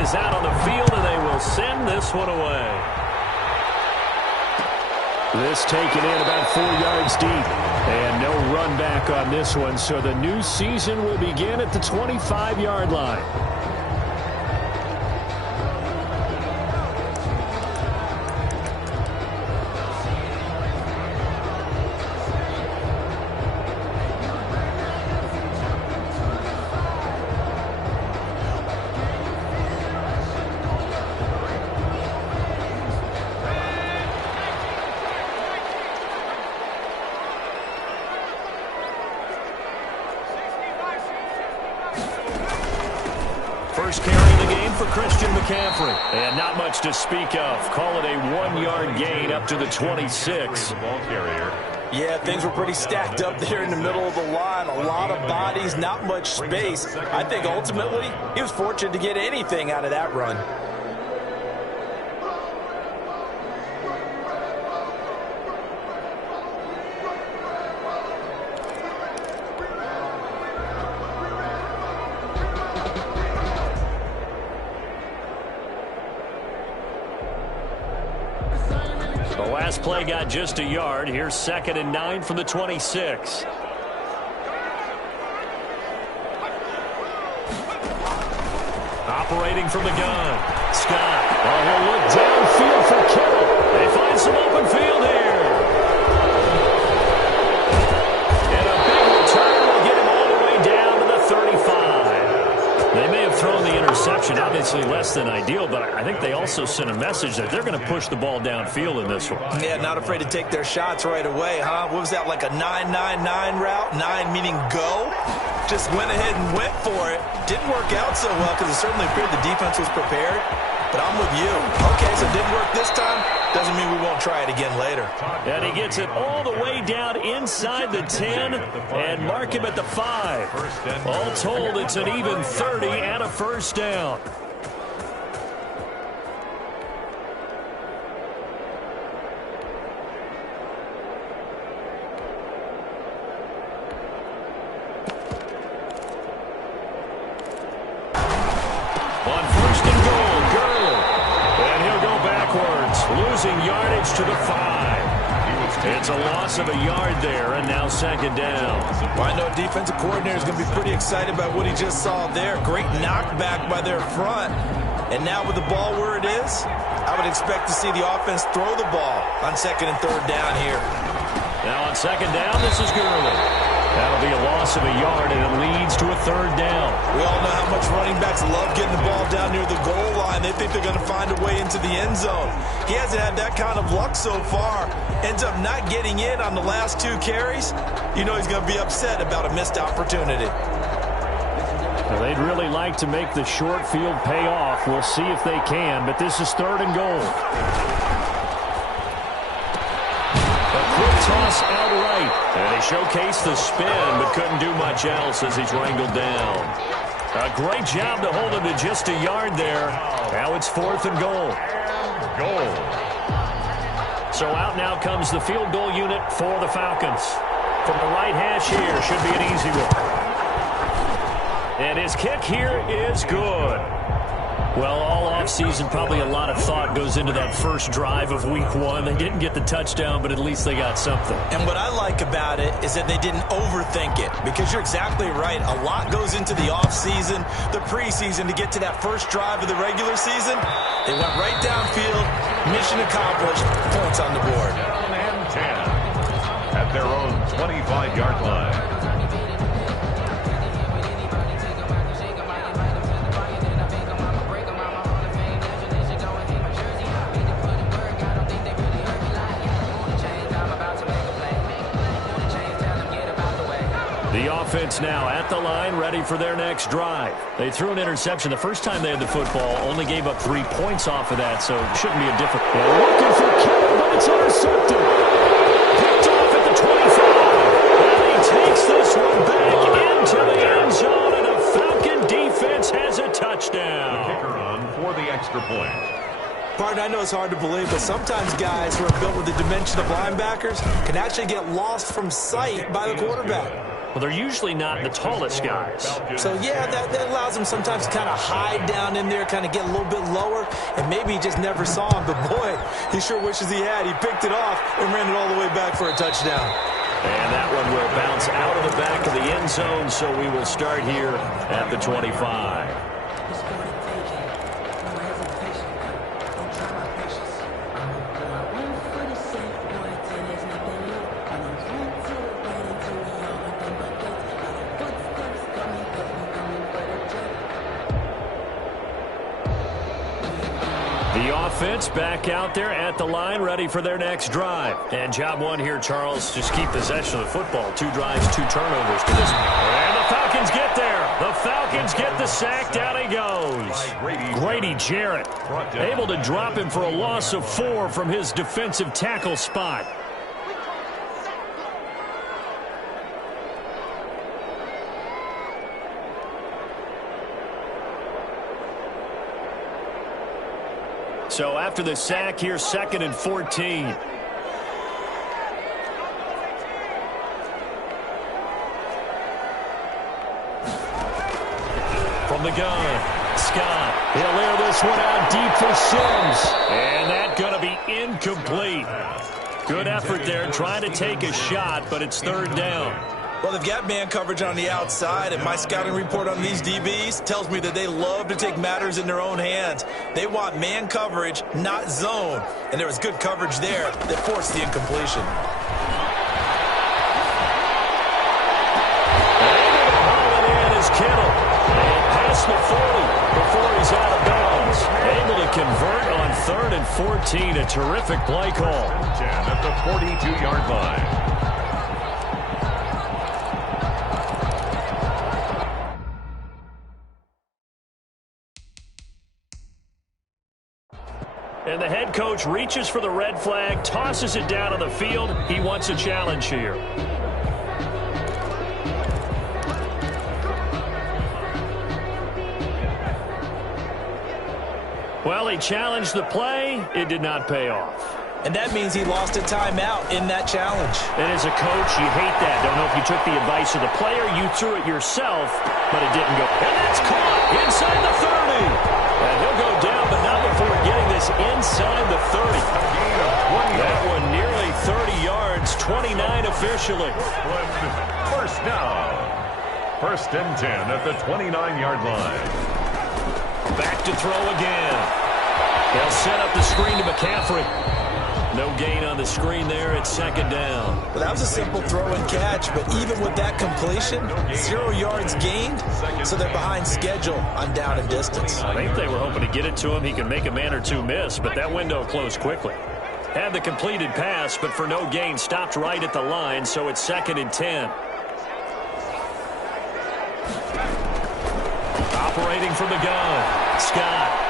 line is out on the field, and they will send this one away. This taken in about 4 yards deep. And no run back on this one, so the new season will begin at the 25-yard line. First carry of the game for Christian McCaffrey. And not much to speak of. Call it a 1-yard gain up to the 26. Yeah, things were pretty stacked up there in the middle of the line. A lot of bodies, not much space. I think ultimately he was fortunate to get anything out of that run. The last play got just a yard. Here's 2nd and 9 from the 26. Operating from the gun. Scott. Oh, he'll look downfield for Kittle. They find some open field here. And a big return will get him all the way down to the 35. They may have thrown the interception, obviously less than ideal, but I think they also sent a message that they're going to push the ball downfield in this one. Yeah, not afraid to take their shots right away, huh? What was that, like a 9-9-9 route? 9 meaning go? Just went ahead and went for it. Didn't work out so well because it certainly appeared the defense was prepared. But I'm with you. Okay, so it didn't work this time. Doesn't mean we won't try it again later. And he gets it all the way down inside the 10 and mark him at the 5. All told, it's an even 30 and a first down. On 1st and goal, Gurley. And he'll go backwards, losing yardage to the 5. It's a loss of a yard there, and now 2nd down. Well, I know a defensive coordinator is going to be pretty excited about what he just saw there. Great knockback by their front. And now with the ball where it is, I would expect to see the offense throw the ball on 2nd and 3rd down here. Now on 2nd down, this is Gurley. That'll be a loss of a yard, and it leads to a 3rd down. We all know how much running backs love getting the ball down near the goal line. They think they're going to find a way into the end zone. He hasn't had that kind of luck so far. Ends up not getting in on the last 2 carries. You know he's going to be upset about a missed opportunity. Well, they'd really like to make the short field pay off. We'll see if they can, but this is 3rd and goal. Toss outright. And he showcased the spin, but couldn't do much else as he's wrangled down. A great job to hold him to just a yard there. Now it's 4th and goal. So out now comes the field goal unit for the Falcons. From the right hash here, should be an easy one. And his kick here is good. Well, all offseason, probably a lot of thought goes into that first drive of week 1. They didn't get the touchdown, but at least they got something. And what I like about it is that they didn't overthink it, because you're exactly right. A lot goes into the offseason, the preseason, to get to that first drive of the regular season. They went right downfield, mission accomplished, points on the board. Down and 10 at their own 25-yard line. The offense now at the line, ready for their next drive. They threw an interception the first time they had the football, only gave up 3 points off of that, so it shouldn't be a different. They're looking for Kittle, but it's intercepted. Picked off at the 25. And he takes this one back into the end zone, and the Falcon defense has a touchdown. The kicker on for the extra point. Partner, I know it's hard to believe, but sometimes guys who are built with the dimension of linebackers can actually get lost from sight by the quarterback. Well, they're usually not the tallest guys. So, yeah, that allows him sometimes to kind of hide down in there, kind of get a little bit lower, and maybe he just never saw him. But, boy, he sure wishes he had. He picked it off and ran it all the way back for a touchdown. And that one will bounce out of the back of the end zone, so we will start here at the 25. The offense back out there at the line, ready for their next drive. And job one here, Charles, just keep possession of the football. 2 drives, 2 turnovers to this. And the Falcons get there. The Falcons get the sack. Down he goes. Grady Jarrett able to drop him for a loss of 4 from his defensive tackle spot. So after the sack, here's 2nd and 14. From the gun, Scott. He'll air this one out deep for Sims. And that's going to be incomplete. Good effort there, trying to take a shot, but it's 3rd down. Well, they've got man coverage on the outside, and my scouting report on these DBs tells me that they love to take matters in their own hands. They want man coverage, not zone. And there was good coverage there that forced the incompletion. And is Kittle. And past the 40 before he's out of bounds. Able to convert on 3rd and 14. A terrific play call. 10 at the 42-yard line. And the head coach reaches for the red flag, tosses it down on the field. He wants a challenge here. Well, he challenged the play. It did not pay off. And that means he lost a timeout in that challenge. And as a coach, you hate that. Don't know if you took the advice of the player. You threw it yourself, but it didn't go. And that's caught inside the 30. And he'll go down, but not before getting this inside the 30. That one nearly 30 yards, 29 officially. First down. 1st and 10 at the 29-yard line. Back to throw again. They'll set up the screen to McCaffrey. No gain on the screen there. It's 2nd down. Well, that was a simple throw and catch, but even with that completion, 0 yards gained, so they're behind schedule on down and distance. I think they were hoping to get it to him. He can make a man or 2 miss, but that window closed quickly. Had the completed pass, but for no gain, stopped right at the line, so it's 2nd and 10. Operating from the gun, Scott.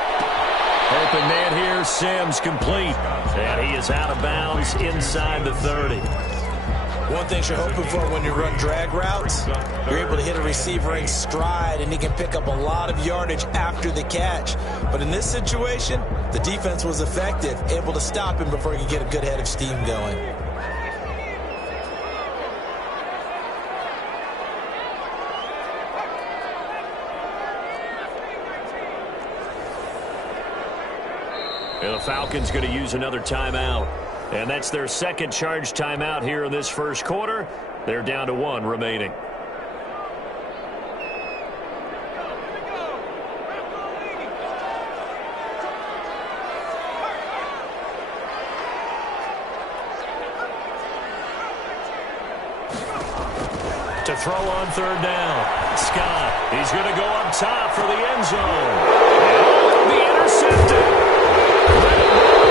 Open man here, Sims complete. And he is out of bounds inside the 30. One thing you're hoping for when you run drag routes, you're able to hit a receiver in stride, and he can pick up a lot of yardage after the catch. But in this situation, the defense was effective, able to stop him before he could get a good head of steam going. And the Falcons going to use another timeout. And that's their 2nd charge timeout here in this 1st quarter. They're down to 1 remaining. To throw on 3rd down. Scott, he's going to go up top for the end zone. And be intercepted.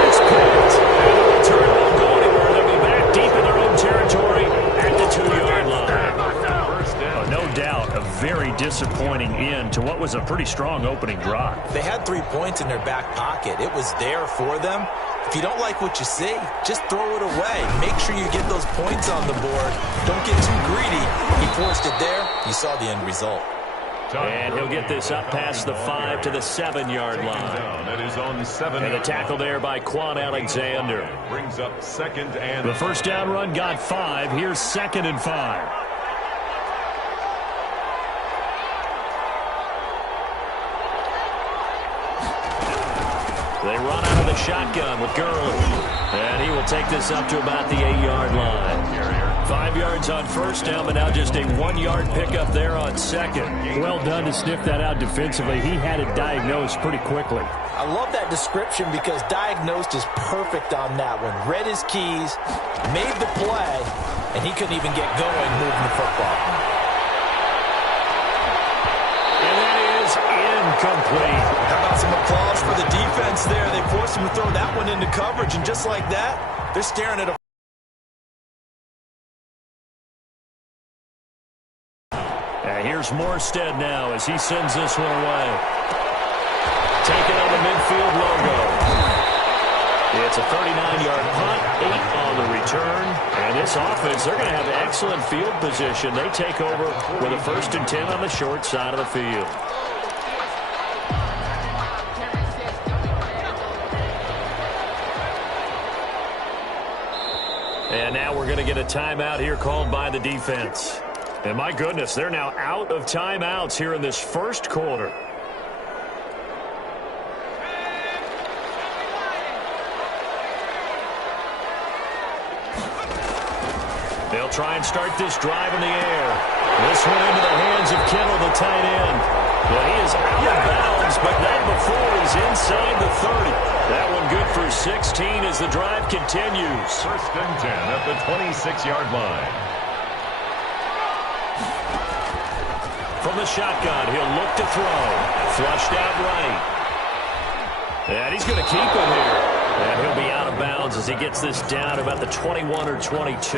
It's picked. And the return won't go anywhere. They'll be back deep in their own territory at the 2-yard line. No doubt, a very disappointing end to what was a pretty strong opening drive. They had 3 points in their back pocket. It was there for them. If you don't like what you see, just throw it away. Make sure you get those points on the board. Don't get too greedy. He forced it there. You saw the end result. And he'll get this up past the 5 to the 7-yard line. And the tackle there by Quan Alexander. Brings up 2nd and the 1st down run got 5. Here's 2nd and 5. They run out of the shotgun with Gurley. And he will take this up to about the 8-yard line. 5 yards on first down, but now just a 1-yard pickup there on second. Well done to sniff that out defensively. He had it diagnosed pretty quickly. I love that description because diagnosed is perfect on that one. Read his keys, made the play, and he couldn't even get going moving the football. And that is incomplete. How about some applause for the defense there? They forced him to throw that one into coverage, and just like that, they're staring at a... Here's Morstead now as he sends this one away. Taking on the midfield logo. It's a 39-yard punt, 8 on the return. And this offense, they're going to have excellent field position. They take over with a 1st and 10 on the short side of the field. And now we're going to get a timeout here called by the defense. And my goodness, they're now out of timeouts here in this first quarter. They'll try and start this drive in the air. This one into the hands of Kittle, the tight end. Well, he is out of bounds, but not before he's inside the 30. That one good for 16 as the drive continues. 1st and 10 at the 26-yard line. From the shotgun, he'll look to throw. Flushed out right. And he's going to keep it here. And he'll be out of bounds as he gets this down about the 21 or 22.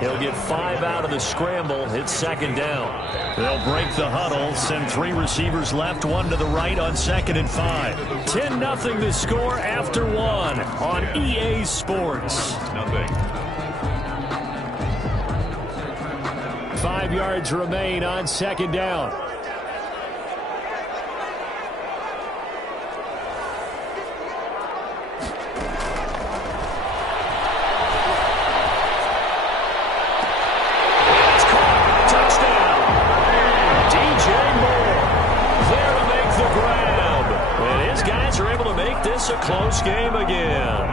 He'll get 5 out of the scramble. It's 2nd down. They'll break the huddle, send 3 receivers left, 1 to the right on 2nd and 5. 10-0 the score after 1 on EA Sports. 5 yards remain on 2nd down. It's caught. Touchdown. DJ Moore there to make the grab. And his guys are able to make this a close game again.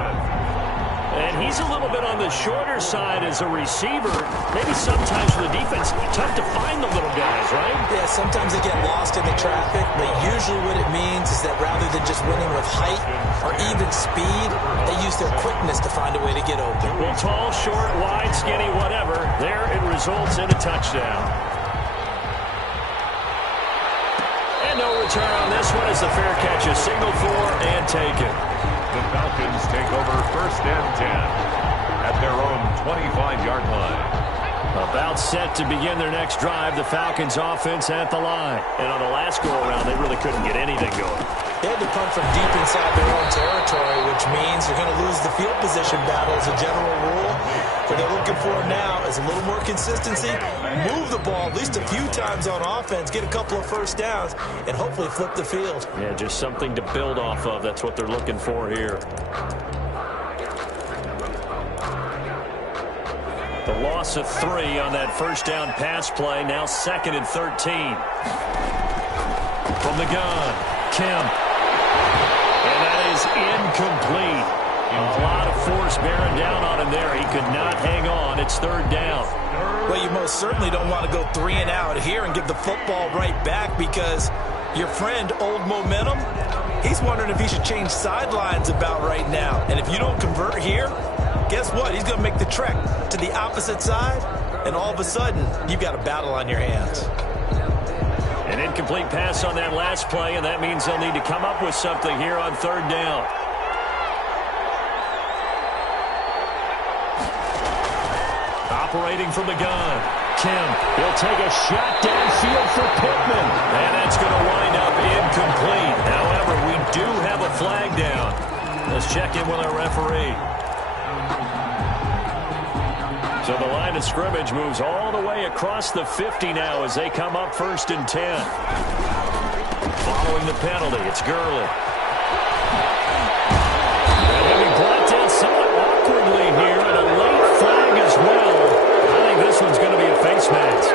And he's a little bit on the shorter side as a receiver. Maybe sometimes for the defense, tough to find the little guys, right? Yeah, sometimes they get lost in the traffic, but usually what it means is that rather than just winning with height or even speed, they use their quickness to find a way to get open. Well, tall, short, wide, skinny, whatever, there it results in a touchdown. And no return on this one as the fair catch is signaled for and taken. The Falcons take over 1st and 10 at their own 25-yard line. About set to begin their next drive, the Falcons offense at the line. And on the last go-around, they really couldn't get anything going. They had to punt from deep inside their own territory, which means they're going to lose the field position battle as a general rule. What they're looking for now is a little more consistency, move the ball at least a few times on offense, get a couple of 1st downs, and hopefully flip the field. Yeah, just something to build off of. That's what they're looking for here. The loss of 3 on that 1st down pass play. Now 2nd and 13. From the gun, Kemp. And that is incomplete. A lot of force bearing down on him there. He could not hang on. It's 3rd down. Well, you most certainly don't want to go 3 and out here and give the football right back because your friend, Old Momentum, he's wondering if he should change sidelines about right now. And if you don't convert here, guess what? He's going to make the trek to the opposite side, and all of a sudden, you've got a battle on your hands. An incomplete pass on that last play, and that means they'll need to come up with something here on 3rd down. Operating from the gun, Kemp. He'll take a shot downfield for Pittman, and that's going to wind up incomplete. However, we do have a flag down. Let's check in with our referee. So the line of scrimmage moves all the way across the 50 now as they come up 1st and 10. Following the penalty, it's Gurley. And he'll be brought down somewhat awkwardly here, and a late flag as well. I think this one's going to be a face mask.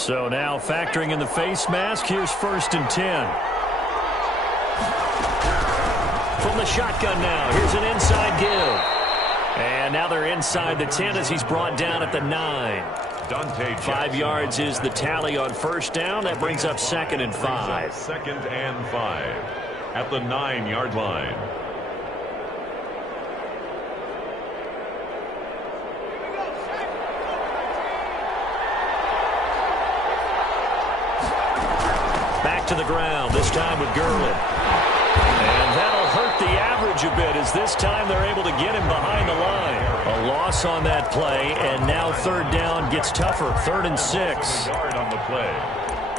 So now factoring in the face mask, here's 1st and 10. From the shotgun now, here's an inside give. And now they're inside the 10 as he's brought down at the 9. 5 yards is the tally on 1st down. That brings up 2nd and 5. 2nd and 5 at the 9-yard line. Back to the ground, this time with Gurley. And that'll hurt the average a bit as this time they're able to get him behind the line. A loss on that play, and now 3rd down gets tougher. 3rd and 6. Yard on the play.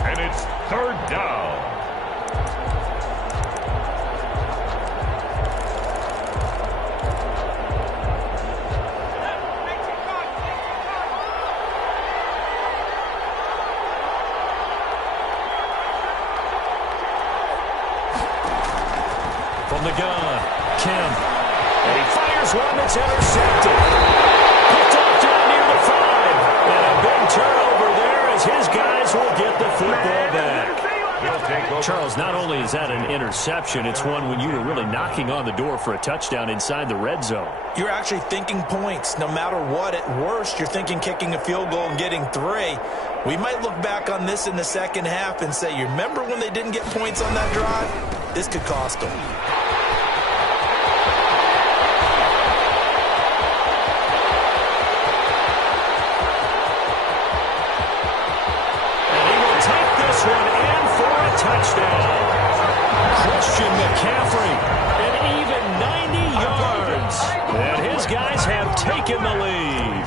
And it's 3rd down. From the gun, Kim. And he fires one that's intercepted. Picked off down near the 5. And a big turnover there as his guys will get the football back. Charles, not only is that an interception, it's one when you were really knocking on the door for a touchdown inside the red zone. You're actually thinking points. No matter what, at worst, you're thinking kicking a field goal and getting 3. We might look back on this in the second half and say, you remember when they didn't get points on that drive? This could cost them. Touchdown. Christian McCaffrey, an even 90 yards. And his guys have taken the lead.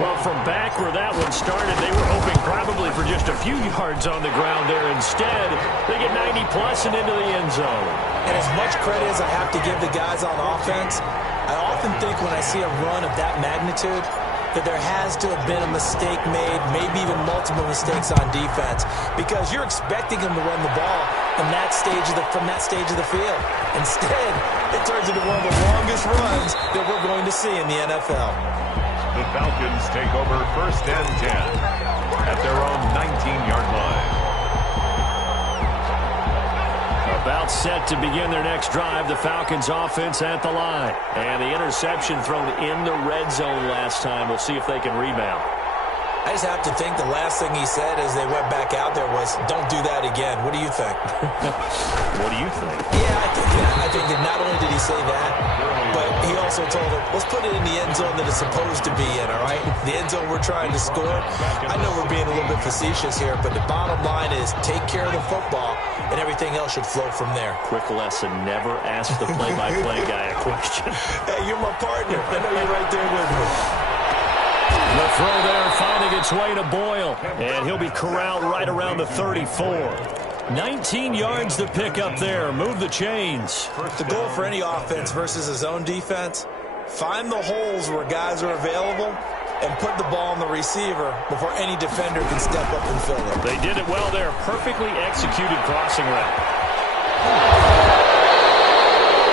Well, from back where that one started, they were hoping probably for just a few yards on the ground there. Instead, they get 90-plus and into the end zone. And as much credit as I have to give the guys on offense, I often think when I see a run of that magnitude, that there has to have been a mistake made, maybe even multiple mistakes on defense, because you're expecting them to run the ball from that stage of the field. Instead, it turns into one of the longest runs that we're going to see in the NFL. The Falcons take over 1st and 10 at their own 19-yard line. About set to begin their next drive, the Falcons offense at the line. And the interception thrown in the red zone last time. We'll see if they can rebound. I just have to think the last thing he said as they went back out there was, don't do that again. What do you think? What do you think? Yeah, I think that not only did he say that, but he also told them, let's put it in the end zone that it's supposed to be in, all right? The end zone we're trying to score. I know we're being a little bit facetious here, but the bottom line is take care of the football, and everything else should flow from there. Quick lesson, never ask the play-by-play guy a question. Hey, you're my partner. I know you're right there with me. The throw there finding its way to Boyle, and he'll be corralled right around the 34. 19 yards to pick up there. Move the chains. The goal for any offense versus his own defense, find the holes where guys are available and put the ball on the receiver before any defender can step up and fill it. They did it well there. Perfectly executed crossing route.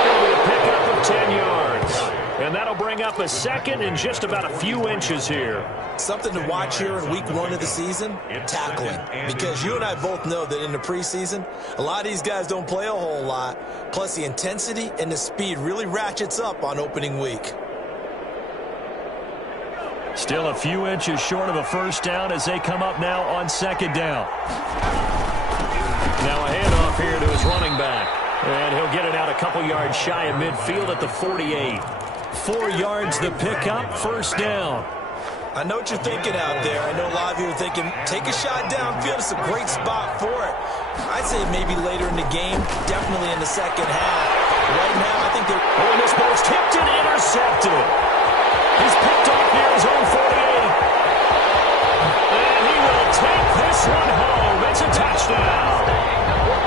It'll be a pickup of 10 yards. And that'll bring up a 2nd and just about a few inches here. Something to watch here in week 1 of the season, tackling. Because you and I both know that in the preseason, a lot of these guys don't play a whole lot. Plus the intensity and the speed really ratchets up on opening week. Still a few inches short of a 1st down as they come up now on 2nd down. Now a handoff here to his running back. And he'll get it out a couple yards shy of midfield at the 48. 4 yards the pickup, 1st down. I know what you're thinking out there. I know a lot of you are thinking, take a shot downfield. It's a great spot for it. I'd say maybe later in the game, definitely in the second half. Right now, I think they're... Oh, and this ball's tipped and intercepted. He's picked off near his own 48. And he will take this one home. It's a touchdown.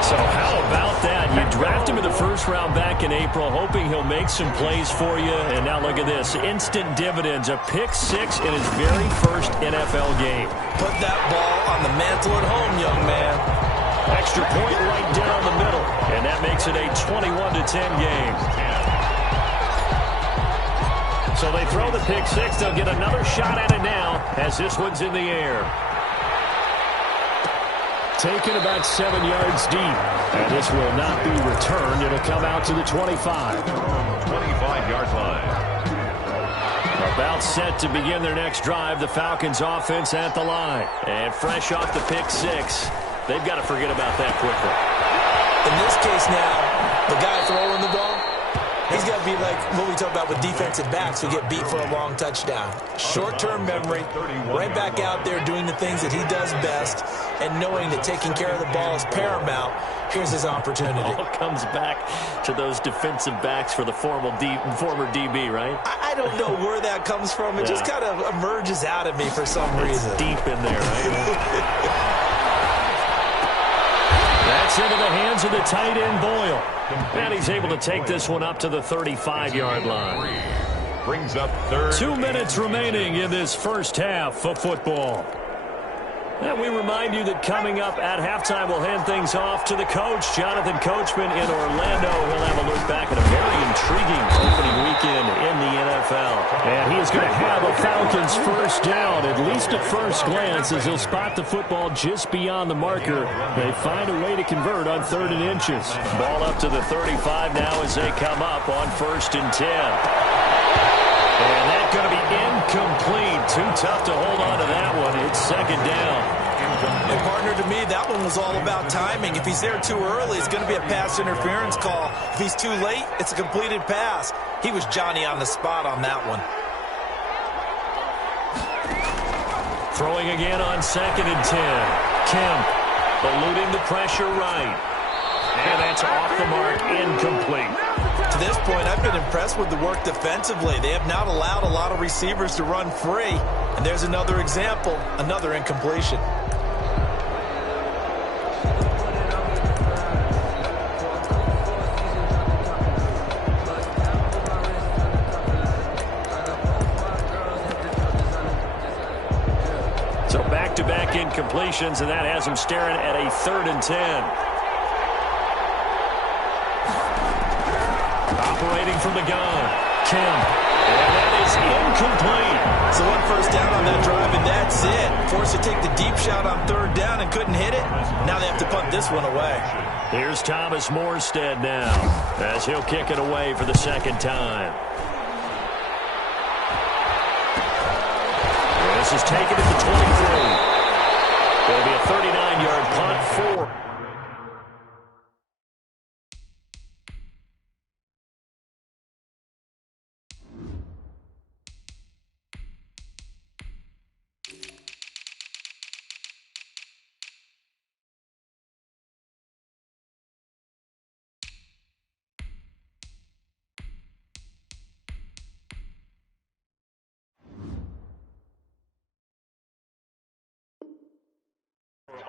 So how about that? You draft him in the 1st round back in April, hoping he'll make some plays for you. And now look at this. Instant dividends. A pick-6 in his very 1st NFL game. Put that ball on the mantle at home, young man. Extra point right down the middle. And that makes it a 21-10 game. So they throw the pick-6. They'll get another shot at it now as this one's in the air. Taken about 7 yards deep. And this will not be returned. It'll come out to the 25. 25-yard line. About set to begin their next drive. The Falcons offense at the line. And fresh off the pick six. They've got to forget about that quickly. In this case now, the guy throwing the ball, he's got to be like what we talk about with defensive backs who get beat for a long touchdown. Short-term memory, right back out there doing the things that he does best, and knowing that taking care of the ball is paramount. Here's his opportunity. All comes back to those defensive backs for the former DB, right? I don't know where that comes from. It just kind of emerges out of me for some reason. It's deep in there, right? That's into the hands of the tight end, Boyle. And he's able to take this one up to the 35-yard line. Brings up third. 2 minutes remaining in this first half of football. And we remind you that coming up at halftime, we'll hand things off to the coach, Jonathan Coachman in Orlando. He'll have a look back at a very intriguing opening weekend in the NFL. And he is going to have a Falcons first down, at least at first glance, as he'll spot the football just beyond the marker. They find a way to convert on 3rd and inches. Ball up to the 35 now as they come up on 1st and 10. And that's going to be incomplete. Too tough to hold on to that one. It's 2nd down. And partner, to me, that one was all about timing. If he's there too early, it's going to be a pass interference call. If he's too late, it's a completed pass. He was Johnny on the spot on that one. Throwing again on 2nd and 10. Kemp eluding the pressure right. And that's off the mark, incomplete. To this point, I've been impressed with the work defensively. They have not allowed a lot of receivers to run free. And there's another example, another incompletion. So back-to-back incompletions, and that has him staring at a 3rd and 10. Operating from the gun, Kemp. And that is incomplete. So 1 first down on that drive, and that's it. Forced to take the deep shot on 3rd down and couldn't hit it. Now they have to punt this one away. Here's Thomas Morstead now, as he'll kick it away for the 2nd time. This is taken at the 23. It'll be a 39-yard punt for.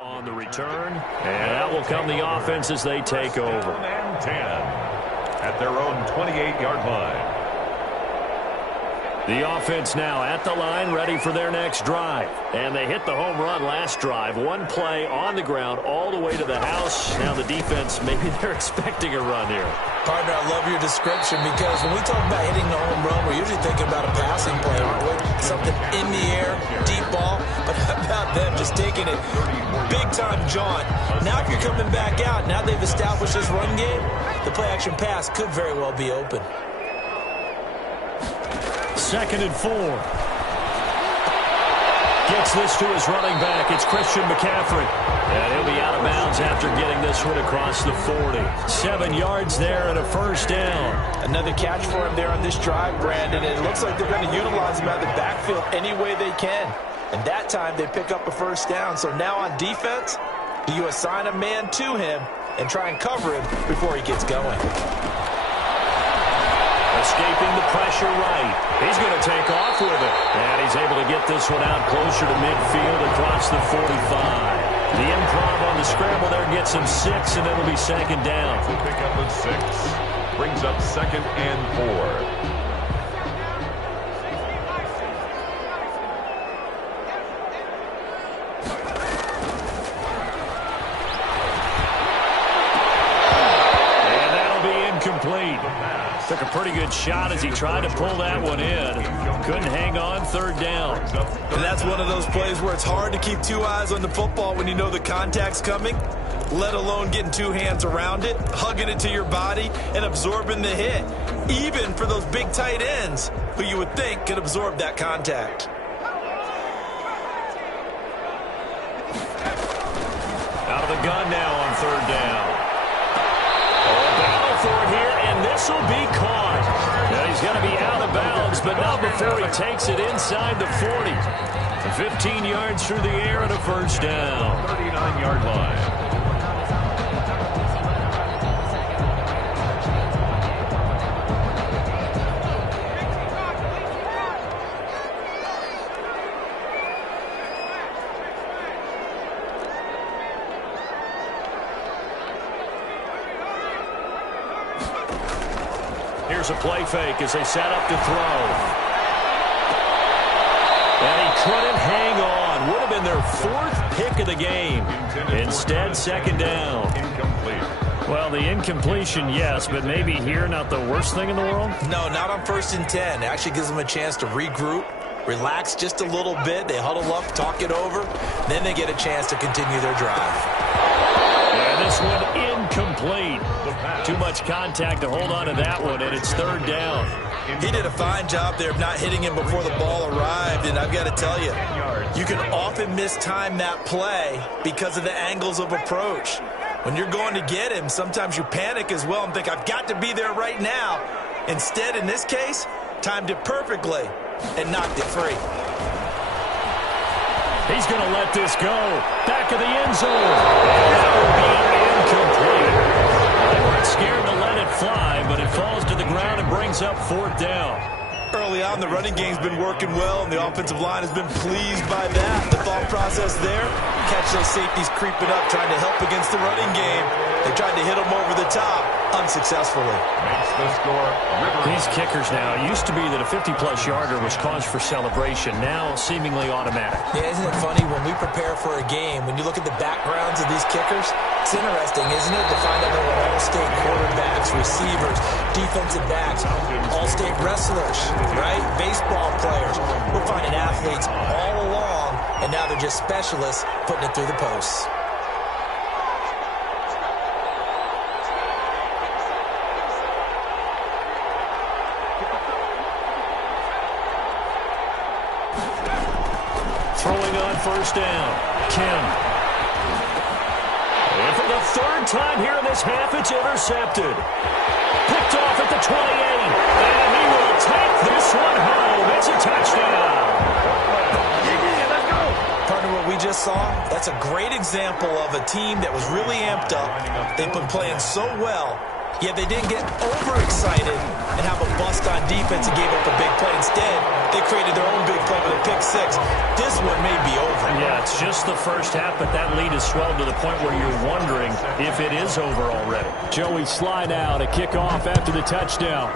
On the return, and that will come the offense as they take over. 10 at their own 28-yard line. The offense now at the line, ready for their next drive. And they hit the home run last drive. One play on the ground all the way to the house. Now the defense, maybe they're expecting a run here. Partner, I love your description, because when we talk about hitting the home run, we're usually thinking about a passing play, aren't we? Something in the air, deep ball. But how about them just taking it big-time jaunt? Now if you're coming back out, now they've established this run game, the play-action pass could very well be open. 2nd and 4. Gets this to his running back. It's Christian McCaffrey. And he'll be out of bounds after getting this one across the 40. 7 yards there and a first down. Another catch for him there on this drive, Brandon. And it looks like they're going to utilize him out of the backfield any way they can. And that time they pick up a first down. So now on defense, you assign a man to him and try and cover him before he gets going. Escaping the pressure right. He's going to take off with it. And he's able to get this one out closer to midfield across the 45. The improv on the scramble there gets him 6, and it'll be 2nd down. Pick up with 6. Brings up 2nd and 4. Took a pretty good shot as he tried to pull that one in. Couldn't hang on 3rd down. And that's one of those plays where it's hard to keep two eyes on the football when you know the contact's coming, let alone getting two hands around it, hugging it to your body, and absorbing the hit, even for those big tight ends who you would think could absorb that contact. Out of the gun now on third down. Battle for it here, and this will be caught. Now he's going to be out of bounds, but not before he takes it inside the 40. 15 yards through the air and a first down. 39-yard line. Here's a play fake as they set up to throw. And he couldn't hang on. Would have been their fourth pick of the game. Instead, second down. Incomplete. Well, the incompletion, yes, but maybe here not the worst thing in the world? No, not on 1st and 10. It actually gives them a chance to regroup, relax just a little bit. They huddle up, talk it over. Then they get a chance to continue their drive. And this one incomplete. Too much contact to hold on to that one, and it's third down. He did a fine job there of not hitting him before the ball arrived, and I've got to tell you, you can often mistime that play because of the angles of approach. When you're going to get him, sometimes you panic as well and think, I've got to be there right now. Instead, in this case, timed it perfectly and knocked it free. He's going to let this go. Back of the end zone. And that will be incomplete. They weren't scared to let it fly, but it falls to the ground and brings up fourth down. Early on, the running game's been working well, and the offensive line has been pleased by that. The thought process there, catch those safeties creeping up, trying to help against the running game. They tried to hit them over the top, unsuccessfully. Makes the score. These kickers now, it used to be that a 50-plus yarder was cause for celebration. Now, seemingly automatic. Yeah, isn't it funny, when we prepare for a game, when you look at the backgrounds of these kickers, it's interesting, isn't it, to find out they were all-state quarterbacks, receivers, defensive backs, all-state wrestlers, right? Baseball players. We're finding athletes all along, and now they're just specialists putting it through the posts. Throwing on first down. Kim. And for the third time here in this half, it's intercepted. Picked off at the 28. And he will take this one home. It's a touchdown. Let's go. Partner, what we just saw, that's a great example of a team that was really amped up. They've been playing so well, yet they didn't get overexcited and have a bust on defense and gave up a big play. Instead, they created their own big play with a pick six. This one may be over. Yeah, it's just the first half, but that lead has swelled to the point where you're wondering if it is over already. Joey slide out, a kickoff after the touchdown.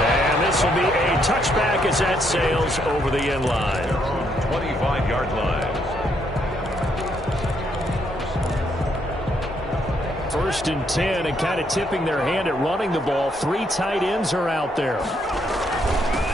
And this will be a touchback as that sails over the end line. 25-yard line. First and 10, and kind of tipping their hand at running the ball. Three tight ends are out there.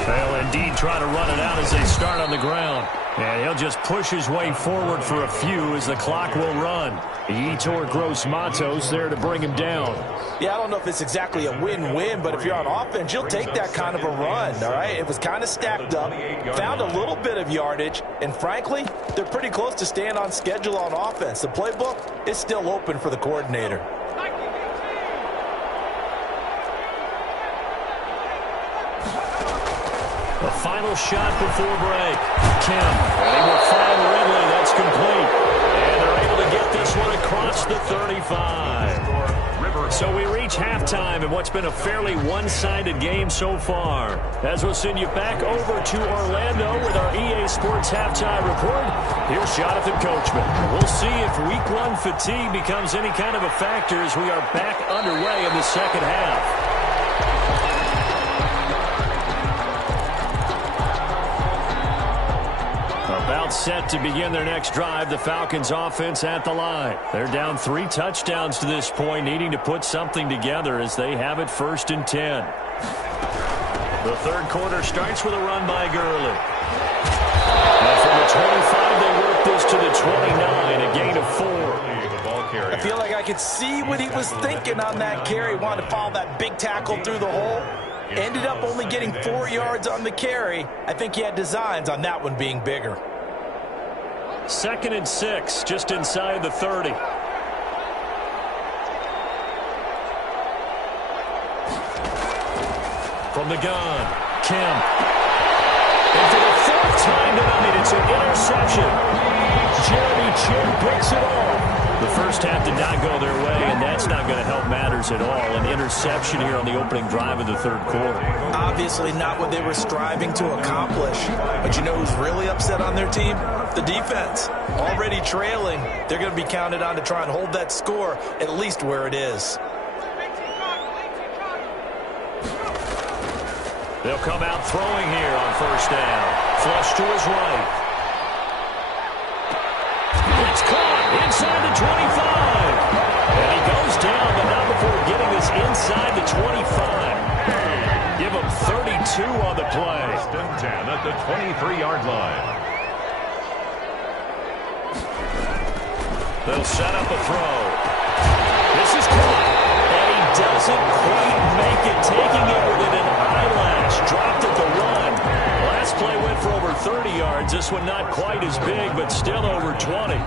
They'll indeed try to run it out as they start on the ground. And he'll just push his way forward for a few as the clock will run. Yetur Gross-Matos there to bring him down. Yeah, I don't know if it's exactly a win-win, but if you're on offense, you'll take that kind of a run, all right? It was kind of stacked up, found a little bit of yardage, and frankly, they're pretty close to staying on schedule on offense. The playbook is still open for the coordinator. The final shot before break. Kim. And he will find Ridley. That's complete. And they're able to get this one across the 35. So we reach halftime in what's been a fairly one-sided game so far. As we'll send you back over to Orlando with our EA Sports Halftime Report, here's Jonathan Coachman. We'll see if Week 1 fatigue becomes any kind of a factor as we are back underway in the second half. About set to begin their next drive, the Falcons offense at the line. They're down 3 touchdowns to this point, needing to put something together as they have it 1st and 10. The third quarter starts with a run by Gurley. And from the 25, they work this to the 29, a gain of 4. I feel like I could see what he was thinking on that carry. Wanted to follow that big tackle through the hole. Ended up only getting 4 yards on the carry. I think he had designs on that one being bigger. 2nd and 6, just inside the 30. From the gun, Kim. And for the 4th time tonight, it's an interception. Jeremy Chin breaks it off. The first half did not go their way, and that's not going to help matters at all. An interception here on the opening drive of the third quarter. Obviously not what they were striving to accomplish. But you know who's really upset on their team? The defense. Already trailing. They're going to be counted on to try and hold that score at least where it is. They'll come out throwing here on first down. Flush to his right. It's caught inside the 25. And he goes down, but not before getting this inside the 25. Give him 32 on the play. 10 at the 23-yard line. They'll set up a throw. This is caught. And he doesn't quite make it, taking it within an eyelash. Dropped at the 1. Last play went for over 30 yards. This one not quite as big, but still over 20. And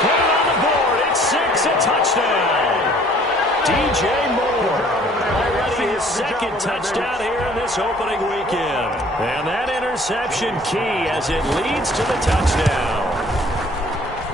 put it on the board. It's 6, a touchdown. DJ Moore. Already his 2nd touchdown here in this opening weekend. And that interception key as it leads to the touchdown.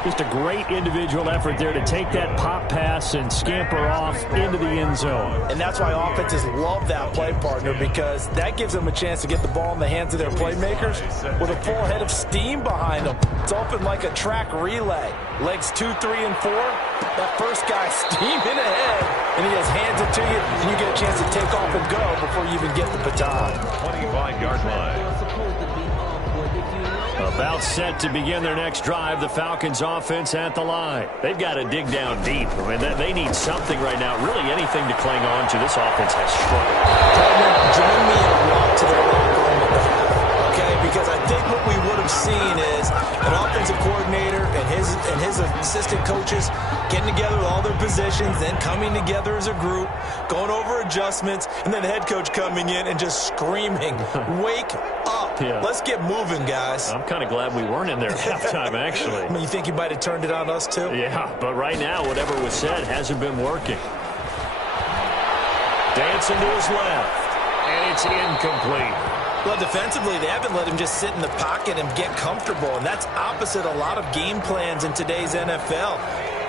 Just a great individual effort there to take that pop pass and scamper off into the end zone. And that's why offenses love that play partner, because that gives them a chance to get the ball in the hands of their playmakers with a full head of steam behind them. It's often like a track relay. Legs 2, 3, and 4. That first guy steaming ahead, and he just hands it to you, and you get a chance to take off and go before you even get the baton. 25-yard line. About set to begin their next drive, the Falcons offense at the line. They've got to dig down deep. I mean, they need something right now, really anything to cling on to. This offense has struggled. Join me in a walk to their locker room at the half, okay? Because I think what we would have seen is an offensive coordinator and his assistant coaches getting together with all their positions, then coming together as a group, going over adjustments, and then the head coach coming in and just screaming, "Wake up. Yeah. Let's get moving, guys." I'm kind of glad we weren't in there at halftime, actually. I mean, you think he might have turned it on us, too? Yeah, but right now, whatever was said hasn't been working. Dancing to his left, and it's incomplete. Well, defensively, they haven't let him just sit in the pocket and get comfortable, and that's opposite a lot of game plans in today's NFL.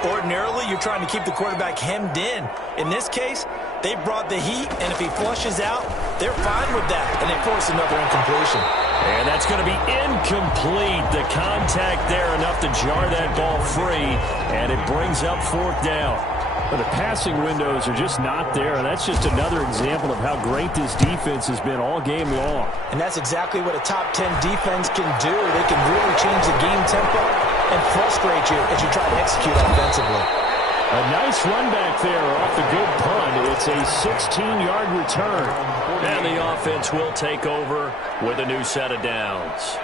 Ordinarily, you're trying to keep the quarterback hemmed in. In this case, they brought the heat, and if he flushes out, they're fine with that, and they force another incompletion. And that's going to be incomplete. The contact there enough to jar that ball free, and it brings up 4th down. But the passing windows are just not there, and that's just another example of how great this defense has been all game long. And that's exactly what a top 10 defense can do. They can really change the game tempo and frustrate you as you try to execute offensively. A nice run back there off the good punt. It's a 16-yard return. And the offense will take over with a new set of downs.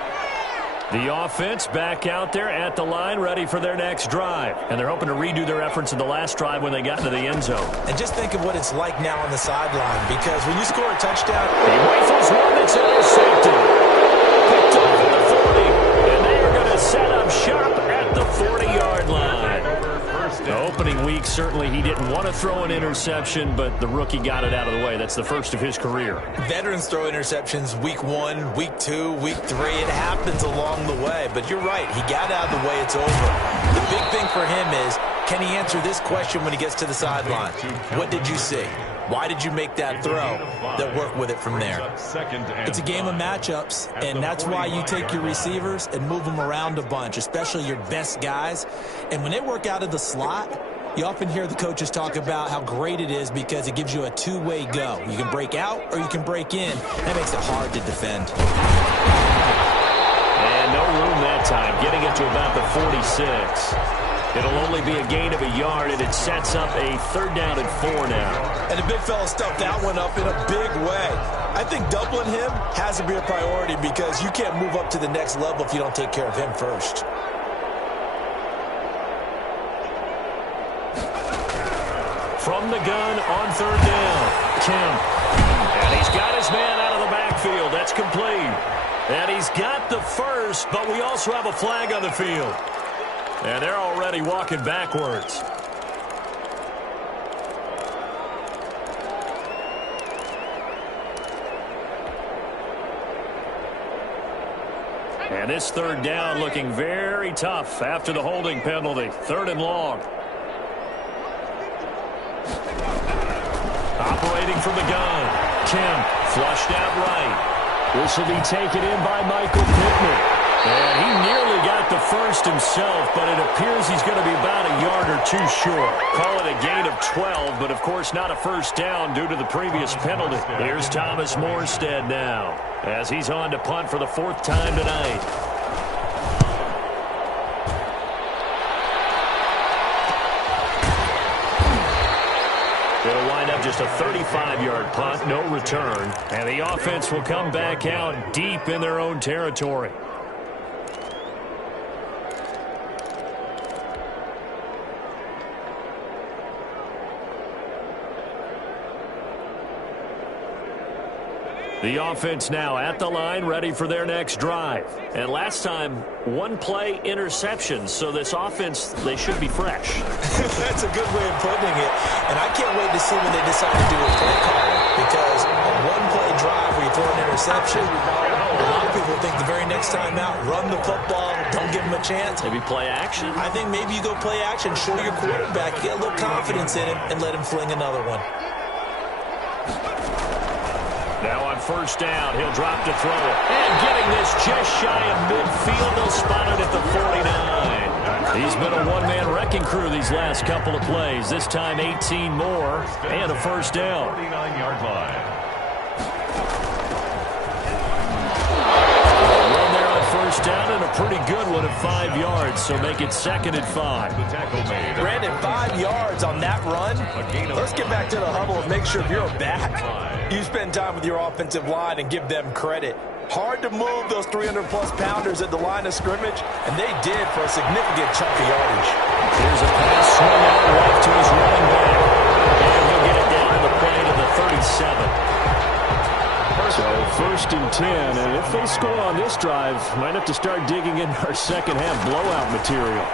The offense back out there at the line, ready for their next drive. And they're hoping to redo their efforts in the last drive when they got into the end zone. And just think of what it's like now on the sideline, because when you score a touchdown, he rifles one that's intercepted. Picked off at the 40. And they are going to set up shop at the 40-yard line. The opening week, certainly he didn't want to throw an interception, but the rookie got it out of the way. That's the first of his career. Veterans throw interceptions week 1, week 2, week 3. It happens along the way, but you're right. He got out of the way. It's over. The big thing for him is, can he answer this question when he gets to the sideline? What did you see? Why did you make that throw? They'll work with it from there. It's a game of matchups, and that's why you take your receivers and move them around a bunch, especially your best guys. And when they work out of the slot, you often hear the coaches talk about how great it is because it gives you a two-way go. You can break out or you can break in. That makes it hard to defend. Yeah, no room that time, getting it to about the 46. It'll only be a gain of a yard, and it sets up a 3rd down and 4 now. And the big fella stuffed that one up in a big way. I think doubling him has to be a priority because you can't move up to the next level if you don't take care of him first. From the gun on 3rd down, Kemp. And he's got his man out of the backfield. That's complete. And he's got the first, but we also have a flag on the field. And they're already walking backwards. And this 3rd down looking very tough after the holding penalty. 3rd and long. Operating from the gun. Kemp flushed out right. This will be taken in by Michael Pittman. And he nearly got the first himself, but it appears he's going to be about a yard or 2 short. Call it a gain of 12, but of course not a first down due to the previous penalty. Here's Thomas Morstead now as he's on to punt for the 4th time tonight. It'll wind up just a 35-yard punt, no return. And the offense will come back out deep in their own territory. The offense now at the line, ready for their next drive. And last time, 1-play interceptions, so this offense, they should be fresh. That's a good way of putting it. And I can't wait to see when they decide to do a play calling, because a 1-play drive where you throw an interception, a lot of people think the very next time out, run the football, don't give them a chance. Maybe play action? I think maybe you go play action, show your quarterback, get a little confidence in him, and let him fling another one. Now on 1st down, he'll drop to throw. And getting this just shy of midfield, they'll spot it at the 49. He's been a one-man wrecking crew these last couple of plays. This time 18 more and a 1st down. 49-yard line. Run there on 1st down and a pretty good one at 5 yards, so make it 2nd and 5. The tackle made. Brandon, 5 yards on that run. Let's get back to the huddle and make sure if you're back, you spend time with your offensive line and give them credit. Hard to move those 300-plus pounders at the line of scrimmage, and they did for a significant chunk of yardage. Here's a pass swung out right to his running back. And he'll get it down to the play to the 37. So 1st and 10, and if they score on this drive, might have to start digging in our second-half blowout material.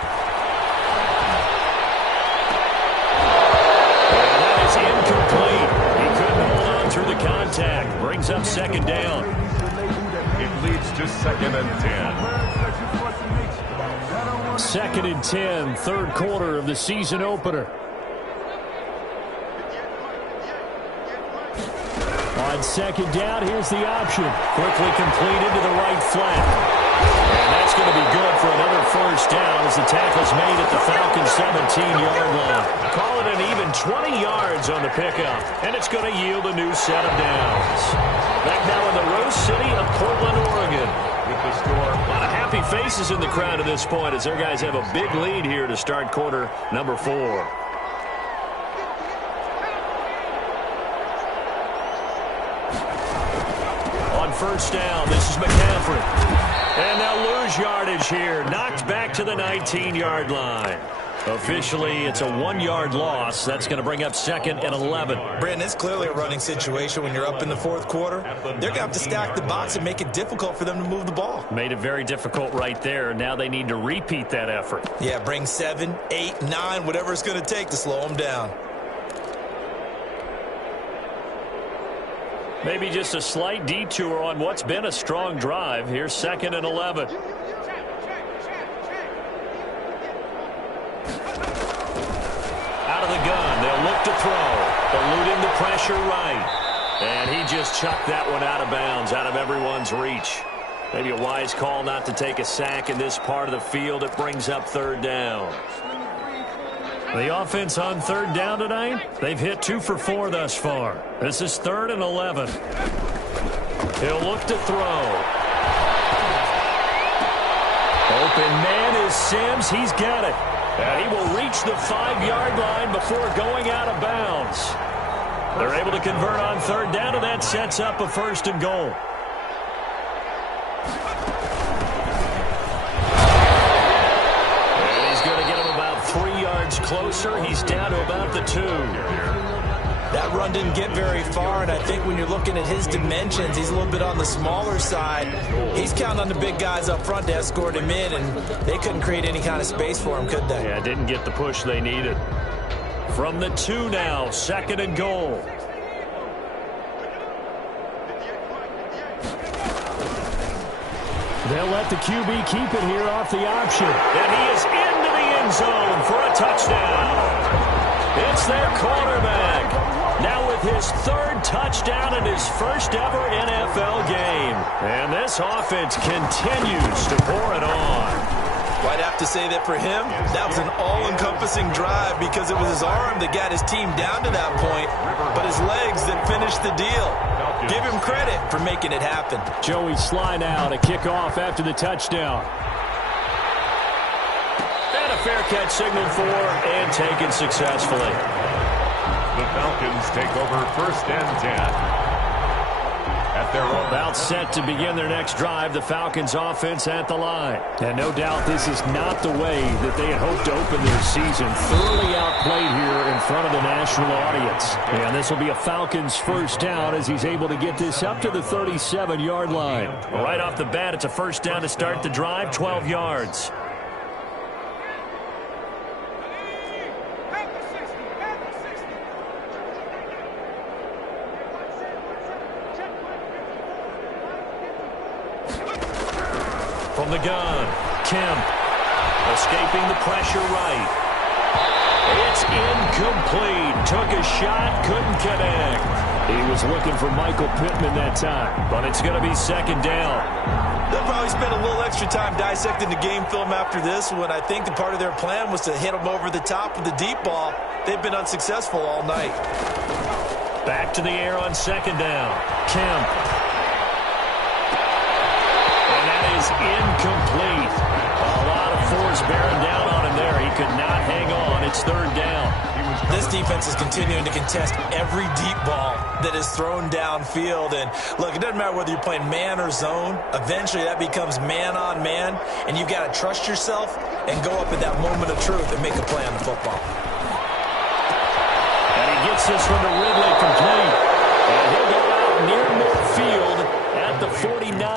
And that is incomplete. He couldn't hold on through the contact. Brings up 2nd down. It leads to 2nd and 10. 2nd and 10, 3rd quarter of the season opener. On 2nd down, here's the option. Quickly completed to the right flat. And that's going to be good for another 1st down as the tackle's made at the Falcons' 17-yard line. Call it an even 20 yards on the pickup, and it's going to yield a new set of downs. Back now in the Rose City of Portland, Oregon. With the score, A lot of happy faces in the crowd at this point as their guys have a big lead here to start quarter number 4. On 1st down, this is McCaffrey. And they'll lose yardage here. Knocked back to the 19-yard line. Officially, it's a 1-yard loss. That's going to bring up 2nd and 11. Brandon, it's clearly a running situation when you're up in the 4th quarter. They're going to have to stack the box and make it difficult for them to move the ball. Made it very difficult right there. Now they need to repeat that effort. Yeah, bring 7, 8, 9, whatever it's going to take to slow them down. Maybe just a slight detour on what's been a strong drive. Here's 2nd and 11. Out of the gun, they'll look to throw. Eluding the pressure right. And he just chucked that one out of bounds, out of everyone's reach. Maybe a wise call not to take a sack in this part of the field. It brings up 3rd down. The offense on 3rd down tonight, they've hit 2 for 4 thus far. This is 3rd and 11. He'll look to throw. Open man is Sims. He's got it. And he will reach the 5-yard line before going out of bounds. They're able to convert on third down, and that sets up a 1st and goal. And he's going to get him about 3 yards closer. He's down to about the 2. That run didn't get very far, and I think when you're looking at his dimensions, he's a little bit on the smaller side. He's counting on the big guys up front to escort him in, and they couldn't create any kind of space for him, could they? Yeah, didn't get the push they needed. From the 2 now, 2nd and goal. They'll let the QB keep it here off the option. And he is into the end zone for a touchdown. It's their quarterback. Now with his 3rd touchdown in his first ever NFL game. And this offense continues to pour it on. I'd have to say that for him, that was an all-encompassing drive because it was his arm that got his team down to that point, but his legs that finished the deal. Give him credit for making it happen. Joey Sly now to kick off after the touchdown. And a fair catch signaled for and taken successfully. The Falcons take over 1st and 10. At their own. About set to begin their next drive, the Falcons offense at the line. And no doubt this is not the way that they had hoped to open their season. Thoroughly outplayed here in front of the national audience. And this will be a Falcons 1st down as he's able to get this up to the 37-yard line. Right off the bat, it's a 1st down to start the drive, 12 yards. From the gun, Kemp, escaping the pressure right. It's incomplete. Took a shot, couldn't connect. He was looking for Michael Pittman that time. But it's going to be 2nd down. They'll probably spend a little extra time dissecting the game film after this one. I think the part of their plan was to hit them over the top with the deep ball. They've been unsuccessful all night. Back to the air on 2nd down. Kemp. Incomplete. A lot of force bearing down on him there. He could not hang on. It's 3rd down. This defense is continuing to contest every deep ball that is thrown downfield. And look, it doesn't matter whether you're playing man or zone. Eventually that becomes man on man. And you've got to trust yourself and go up at that moment of truth and make a play on the football. And he gets this one to Ridley complete. And he'll go out near midfield at the 49.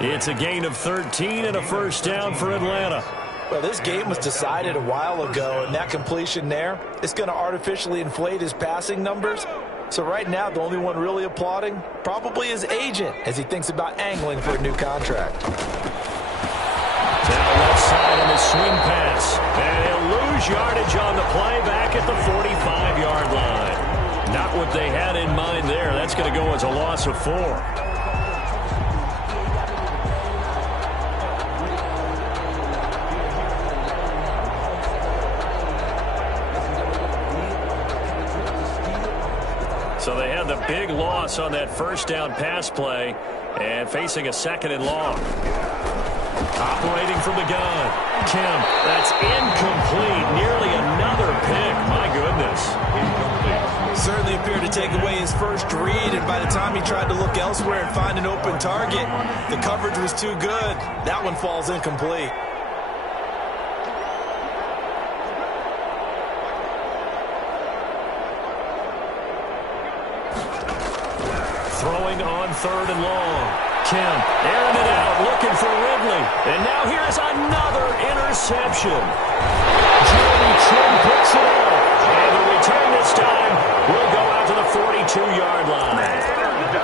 It's a gain of 13 and a 1st down for Atlanta. Well, this game was decided a while ago, and that completion there is going to artificially inflate his passing numbers. So right now, the only one really applauding probably his agent as he thinks about angling for a new contract. Down left side on the swing pass. And he'll lose yardage on the play back at the 45-yard line. Not what they had in mind there. That's going to go as a loss of 4. So they had the big loss on that 1st down pass play and facing a 2nd and long. Operating from the gun. Kemp, that's incomplete. Nearly another pick. My goodness. Certainly appeared to take away his first read, and by the time he tried to look elsewhere and find an open target, the coverage was too good. That one falls incomplete. Throwing on 3rd and long. Kemp airing it out, looking for Ridley. And now here's another interception. Jeremy Chin picks it up. And the return this time will go out to the 42-yard line.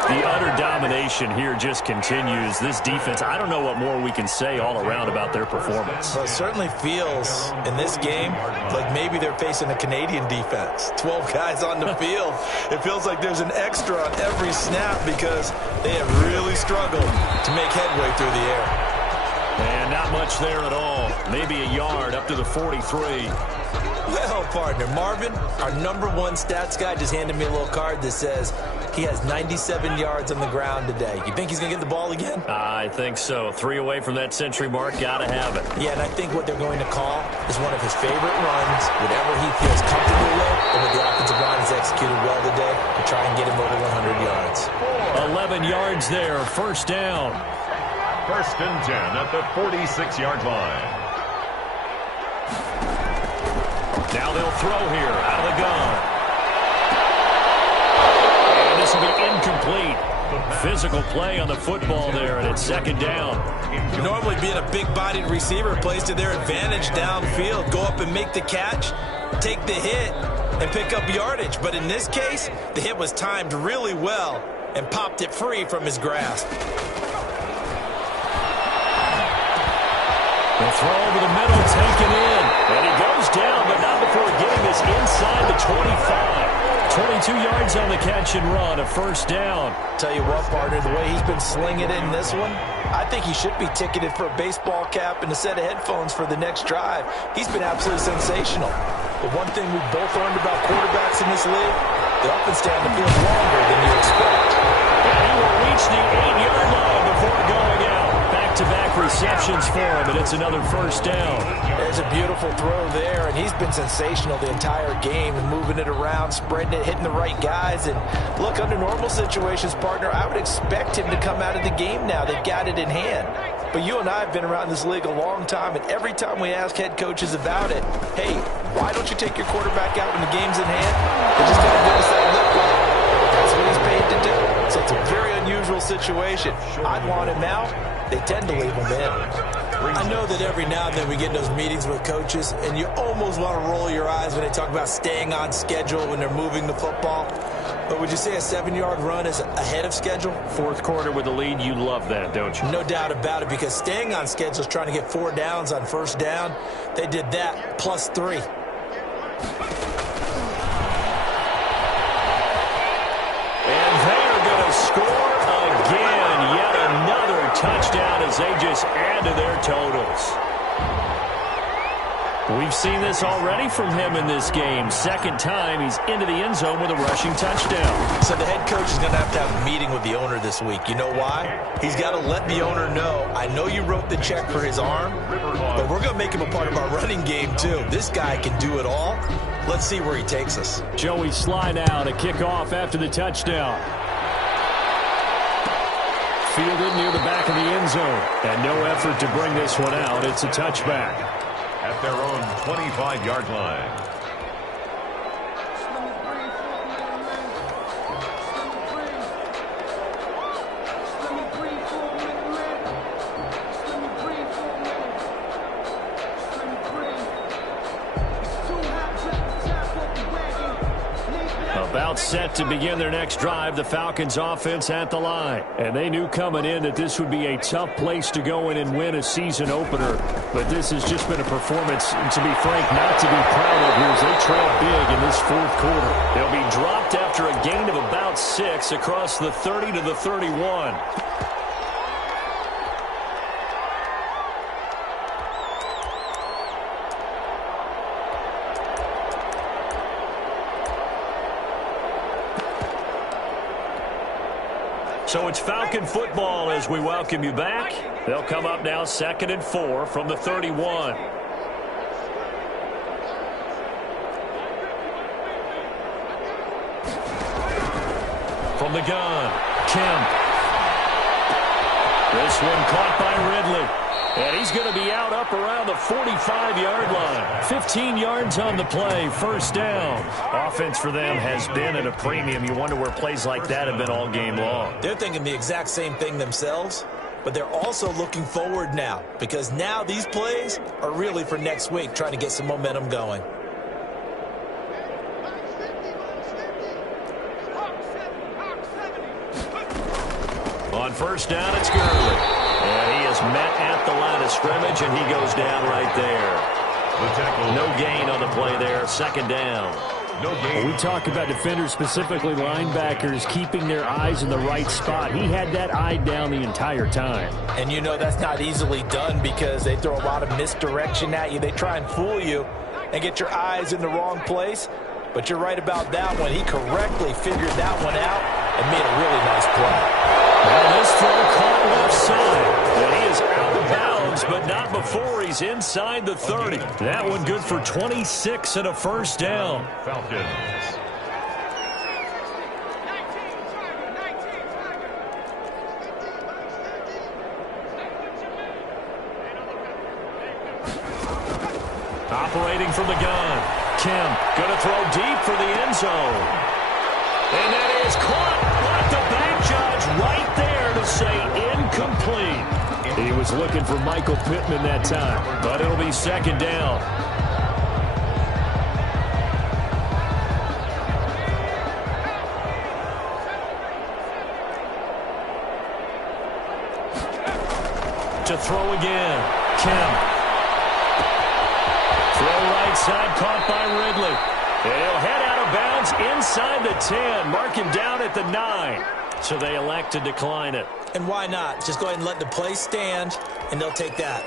The utter domination here just continues. This defense, I don't know what more we can say all around about their performance. Well, it certainly feels in this game like maybe they're facing a Canadian defense. 12 guys on the field. It feels like there's an extra on every snap because they have really struggled to make headway through the air. And not much there at all. Maybe a yard up to the 43. Well, what, partner? Marvin, our #1 stats guy, just handed me a little card that says he has 97 yards on the ground today. You think he's going to get the ball again? I think so. 3 away from that century mark. Got to have it. Yeah, and I think what they're going to call is one of his favorite runs, whatever he feels comfortable with, and what the offensive line has executed well today to try and get him over 100 yards. 11 yards there. First down. First and 10 at the 46-yard line. Now they'll throw here out of the gun. And this will be incomplete. Physical play on the football there, and it's second down. Normally being a big-bodied receiver plays to their advantage downfield. Go up and make the catch, take the hit, and pick up yardage. But in this case, the hit was timed really well and popped it free from his grasp. The throw over the middle, taken in. And he goes down, but not before getting this inside the 25. 22 yards on the catch and run, a first down. Tell you what, partner, the way he's been slinging it in this one, I think he should be ticketed for a baseball cap and a set of headphones for the next drive. He's been absolutely sensational. But one thing we've both learned about quarterbacks in this league, they often stay on the field longer than you expect. And he will reach the 8-yard line before going out. Back-to-back receptions for him, and it's another first down. There's a beautiful throw there, and he's been sensational the entire game and moving it around, spreading it, hitting the right guys. And look, under normal situations, partner, I would expect him to come out of the game now. They've got it in hand. But you and I have been around this league a long time, and every time we ask head coaches about it, hey, why don't you take your quarterback out when the game's in hand? They just kind of give us that look like that's what he's paid to do. So it's a very unusual situation. I'd want him out. They tend to leave him in. I know that every now and then we get in those meetings with coaches, and you almost want to roll your eyes when they talk about staying on schedule when they're moving the football. But would you say a 7-yard run is ahead of schedule? Fourth quarter with the lead, you love that, don't you? No doubt about it, because staying on schedule is trying to get 4 downs on first down. They did that, plus 3. And they are going to score again. Yet another touchdown as they just add to their totals. We've seen this already from him in this game. Second time he's into the end zone with a rushing touchdown. So the head coach is going to have a meeting with the owner this week. You know why? He's got to let the owner know, I know you wrote the check for his arm, but we're going to make him a part of our running game too. This guy can do it all. Let's see where he takes us. Joey Sly now to kick off after the touchdown. Fielded near the back of the end zone. And no effort to bring this one out. It's a touchback. At their own 25-yard line. About set to begin their next drive, the Falcons offense at the line. And they knew coming in that this would be a tough place to go in and win a season opener. But this has just been a performance, to be frank, not to be proud of here as they trail big in this fourth quarter. They'll be dropped after a gain of about 6 across the 30 to the 31. So it's Falcon football as we welcome you back. They'll come up now 2nd and 4 from the 31. From the gun, Kemp. This one caught by Ridley. And he's going to be out up around the 45-yard line. 15 yards on the play, first down. Offense for them has been at a premium. You wonder where plays like that have been all game long. They're thinking the exact same thing themselves, but they're also looking forward now, because now these plays are really for next week, trying to get some momentum going. On first down, it's Gurley. And he is met at the line of scrimmage, and he goes down right there. No gain on the play there. Second down. We talk about defenders, specifically linebackers, keeping their eyes in the right spot. He had that eye down the entire time. And you know that's not easily done because they throw a lot of misdirection at you. They try and fool you. and get your eyes in the wrong place. But you're right about that one. He correctly figured that one out and made a really nice play. Well, this throw caught left side. And he is out of bounds, but not before he's inside the 30. That one good for 26 and a first down. Falcons. Operating from the gun. Kim going to throw deep for the end zone. And that is caught. But the back judge right there to say incomplete. He was looking for Michael Pittman that time, but it'll be second down. To throw again. Kim. Throw right side, caught by Ridley. And he'll head out of bounds inside the 10. Mark him down at the 9. So they elect to decline it. And why not? Just go ahead and let the play stand, and they'll take that.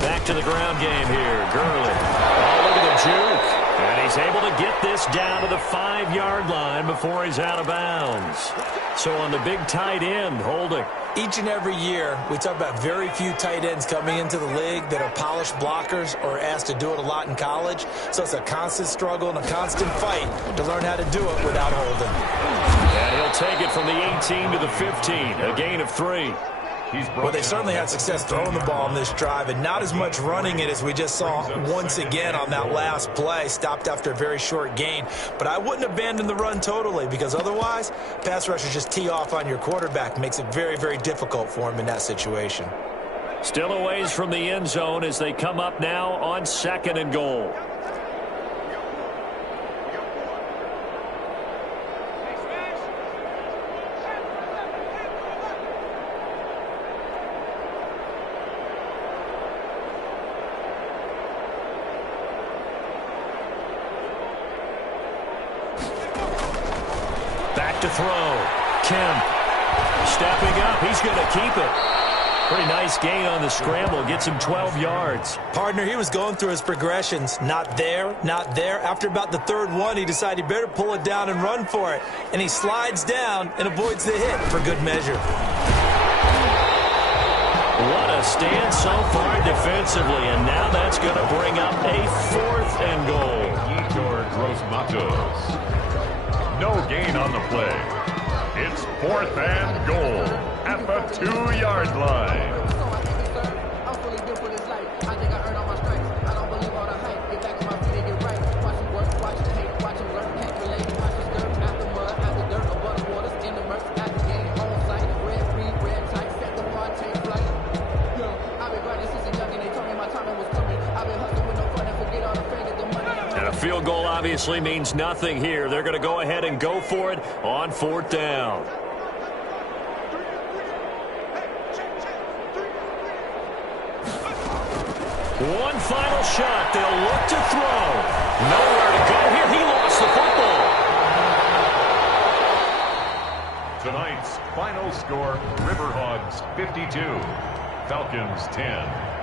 Back to the ground game here. Gurley. Oh, look at the juke. And he's able to get this down to the 5-yard line before he's out of bounds. So on the big tight end, holding. Each and every year, we talk about very few tight ends coming into the league that are polished blockers or asked to do it a lot in college. So it's a constant struggle and a constant fight to learn how to do it without holding. And he'll take it from the 18 to the 15, a gain of 3. Well, they certainly had success throwing the ball on this drive, and not as much running it as we just saw once again on that last play. Stopped after a very short gain. But I wouldn't abandon the run totally, because otherwise, pass rushers just tee off on your quarterback. Makes it very, very difficult for him in that situation. Still a ways from the end zone as they come up now on 2nd and goal. Back to throw. Kim stepping up. He's going to keep it. Pretty nice gain on the scramble. Gets him 12 yards. Partner, he was going through his progressions. Not there, not there. After about the 3rd one, he decided he better pull it down and run for it. And he slides down and avoids the hit for good measure. What a stand so far defensively. And now that's going to bring up a 4th and goal. George Rosmatos. No gain on the play. It's 4th and goal at the 2-yard line. Field goal obviously means nothing here. They're going to go ahead and go for it on 4th down. One final shot. They'll look to throw. Nowhere to go here. He lost the football. Tonight's final score, Riverhogs 52, Falcons 10.